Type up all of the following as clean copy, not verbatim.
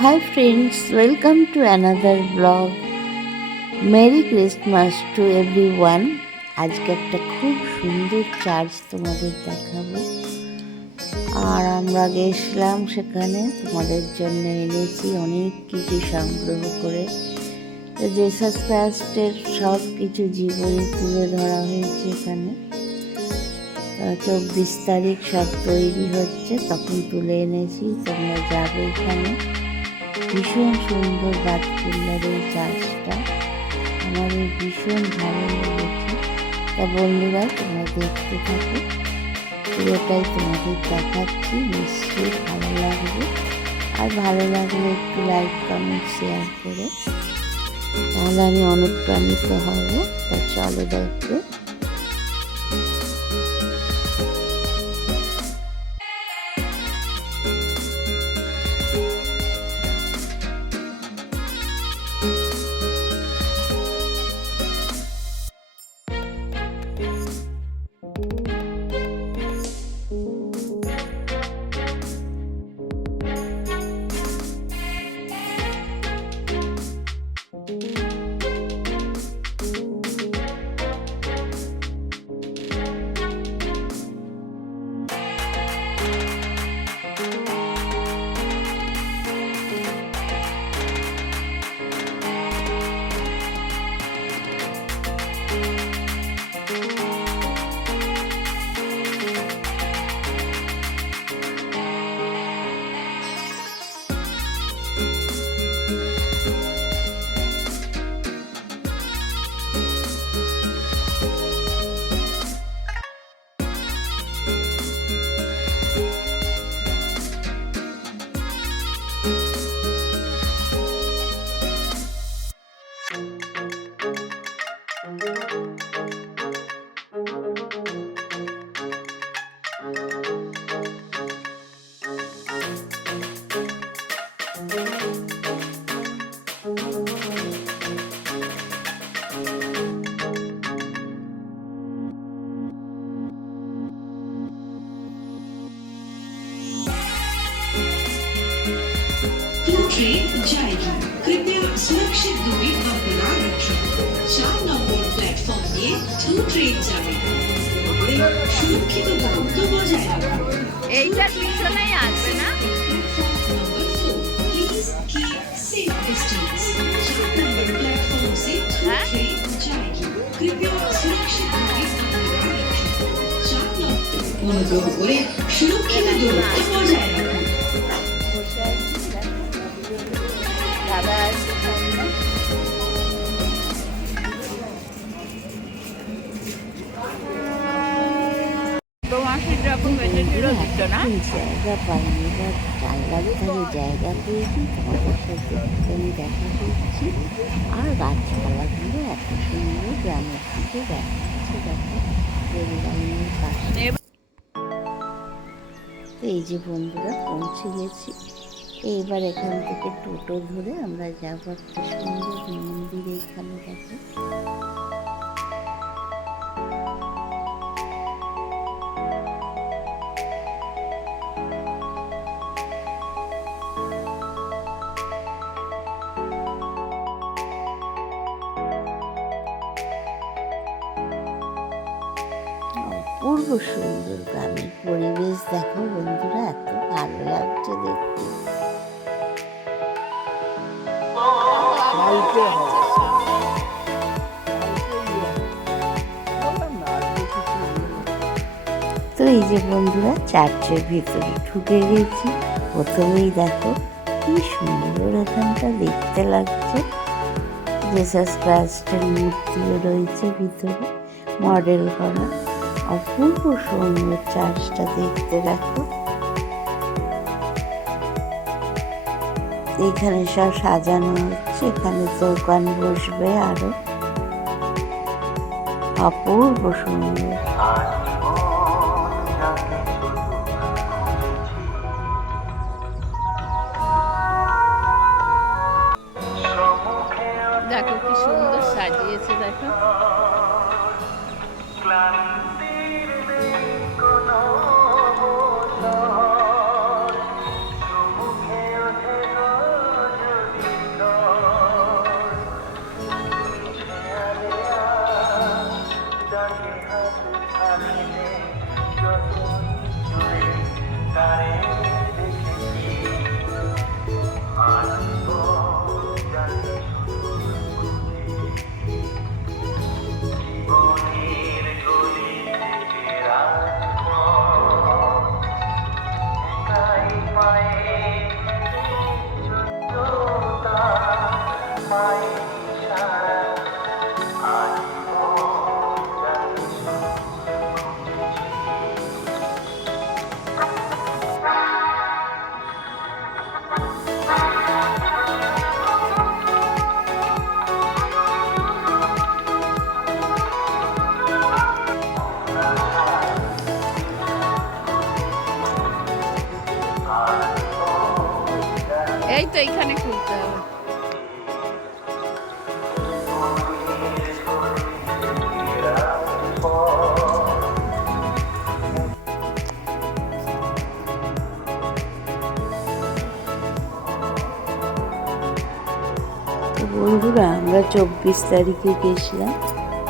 Hi friends, welcome to another vlog. Merry Christmas to everyone. আজকে একটা খুব সুন্দর চার্চ তোমাদের দেখাবো। আর আমরা গেছিলাম সেখানে, তোমাদের জন্য এনেছি অনেক কিছু সংগ্রহ করে। জেসাস ক্রাইস্টের সব কিছু জীবনী তুলে ধরা হয়েছে এখানে। 24 তারিখ সব তৈরি হচ্ছে, তখন তুলে এনেছি। তোমরা যাবে এখানে। ভীষণ সুন্দর বাতকুল্লার চার্চটা, আমাদের ভীষণ ভালো লেগেছে। তা বন্ধুরা, তোমরা দেখতে থাকো, পুরোটাই তোমাদের দেখাচ্ছি। নিশ্চয়ই ভালো লাগবে, আর ভালো লাগলে একটু লাইক কমেন্ট শেয়ার করে, তাহলে আমি অনুপ্রাণিত হব। তা চলো দেখবে। ट्रेन जाएगी, कृपया सुरक्षित दूरी बरकरार रखें। 4 নম্বর প্ল্যাটফর্ম দিয়ে টু ট্রেন যাবে, সুরক্ষিত দূরত্ব বজায় রাখুন। এইটার পিছনেই আসবে না? Number 4, please keep safe distance. 4 number platform से टू ट्रेन जाएगी, कृपया सुरक्षित दूरी बरकरार रखें। 4 নম্বর অনুগ্রহ করে সুরক্ষিত দূরত্ব বজায় রাখুন। দাদা আসছে সামনে। তোমার যখন বেঁচে ছিল দিত না, জায়গা পাইনি, এবার জানলার ধারে জায়গা পেয়েছি, তোমাদের সাথে আমি দেখা করছি। আর গাছপালাগুলো এত সুন্দর গ্রামের দিকে দেখাচ্ছে, দেখো রেল লাইনের পাশে। এই যে বন্ধুরা, পৌঁছে গেছি। এইবার এখান থেকে টোটো ধরে আমরা যাবো একটা সুন্দর মন্দির। এখানে দেখো, অপূর্ব সুন্দর গ্রামের পরিবেশ। দেখো বন্ধুরা, এত ভালো লাগছে দেখতে। তো এই যে বন্ধুরা, চার্চের ভিতরে ঢুকে গেছি। প্রথমেই দেখো কি সুন্দর এখানটা দেখতে লাগছে। জেসাস ক্রাইস্টের মূর্তিও রয়েছে ভিতরে, মডেল করা। অপূর্ব সুন্দর চার্চটা দেখতে। দেখো এখানে সব সাজানো হচ্ছে, এখানে দোকান বসবে আরো। অপূর্ব সুন্দর। দেখো কি সুন্দর সাজিয়েছে, দেখো। তো এইখানে খুলতে হবে। তো বন্ধুরা আমরা 24 তারিখে গেছিলাম।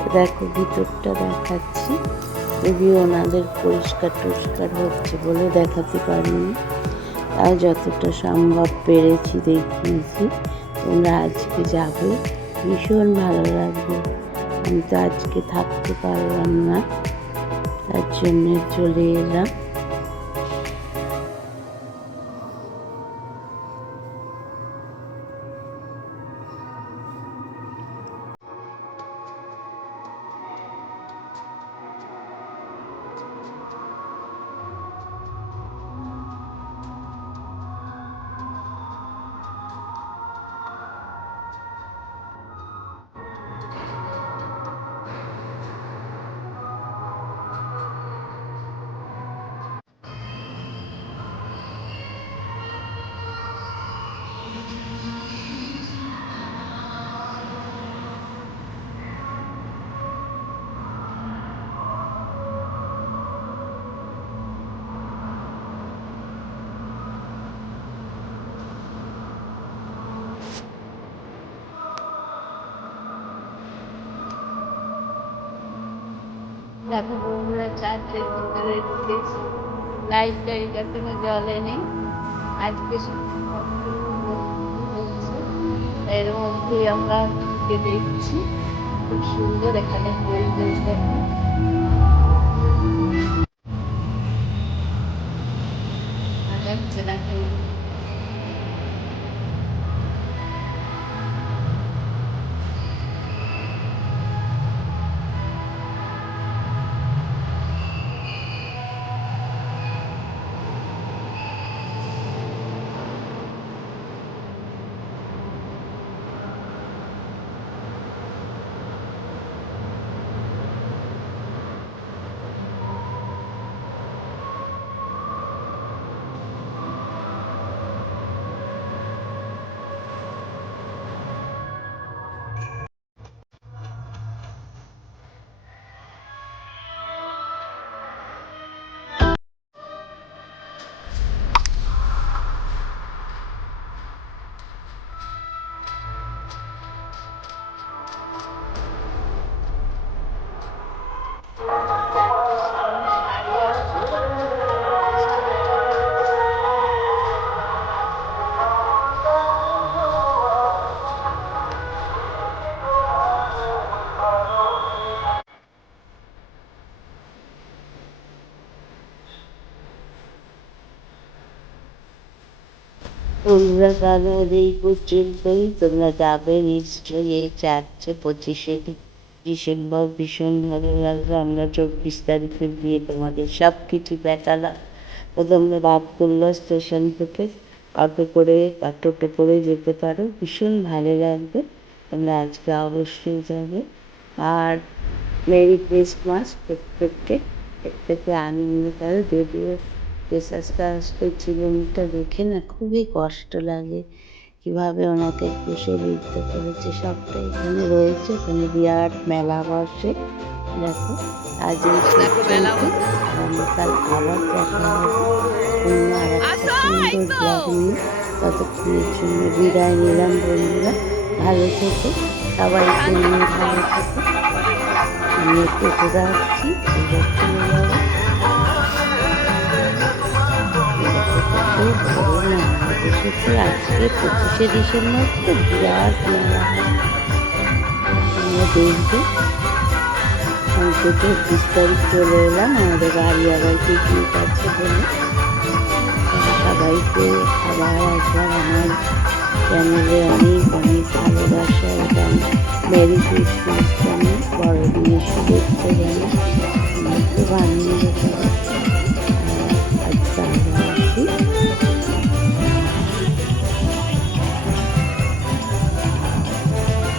তো দেখো ভিতরটা দেখাচ্ছি, যদিও ওনাদের পরিষ্কার টরিষ্কার হচ্ছে বলে দেখাতে পারিনি, তাও যতটা সম্ভব পেরেছি দেখিয়েছি। তোমরা আজকে যাবে, ভীষণ ভালো লাগবে। আমি তো আজকে থাকতে পারলাম না, তার জন্য চলে এলাম। দেখো বন্ধুরা, চার্চের ভিতরে ঢুকেছি। লাইট টাইট এখনো জ্বলেনি। আজকে হচ্ছে, এর মধ্যে আমরা ঢুকে দেখছি। খুব সুন্দর এখানে পরিবেশ দেখো। যাচ্ছে দেখো। তোমরা তাহলে এই পর্যন্তই। তোমরা যাবে নিশ্চয়ই এই চার্চে 25শে ডিসেম্বর। ভীষণ ভালো লাগবে। আমরা 24 তারিখে গিয়ে তোমাদের সব কিছু দেখালাম। তোমরা বাবকুল্লা স্টেশন থেকে টোটো করে যেতে পারো, ভীষণ ভালো লাগবে। তোমরা আজকে অবশ্যই যাবে। আর মেরি ক্রিসমাস প্রত্যেককে, প্রত্যেকে আনন্দ করো। যদিও জেসাসটা আসতে জীবনটা দেখে না খুবই কষ্ট লাগে, কীভাবে ওনাকে ক্রুশে বিদ্ধ করেছে। সবটা এখানে রয়েছে, এখানে বিরাট মেলা বসে। দেখো আজ এই কাল আবার দেখা হবে অন্য আর একটা সুন্দর ব্লগ নিয়ে। ততক্ষণের জন্য বিদায় নিলাম বন্ধুরা। ভালো থেকো, সবাইকে নিয়ে ভালো থেকো। আমি একটু ঘুরে আসছি, এবার চলে যাবো। কত বড় মেলা বসেছে আজকে 25শে ডিসেম্বর, তো বিরাট মেলা হয়। আমরা দেখবে। অন্তত 24 তারিখ চলে এলাম, আমাদের গাড়ি আবার পিকনিক আছে বলে। সবাইকে আবার একবার আমার চ্যানেলে অনেক অনেক ভালোবাসা এবং মেরি ক্রিসমাস জানাই, বড়দিনের শুভেচ্ছা জানাই। বানিয়ে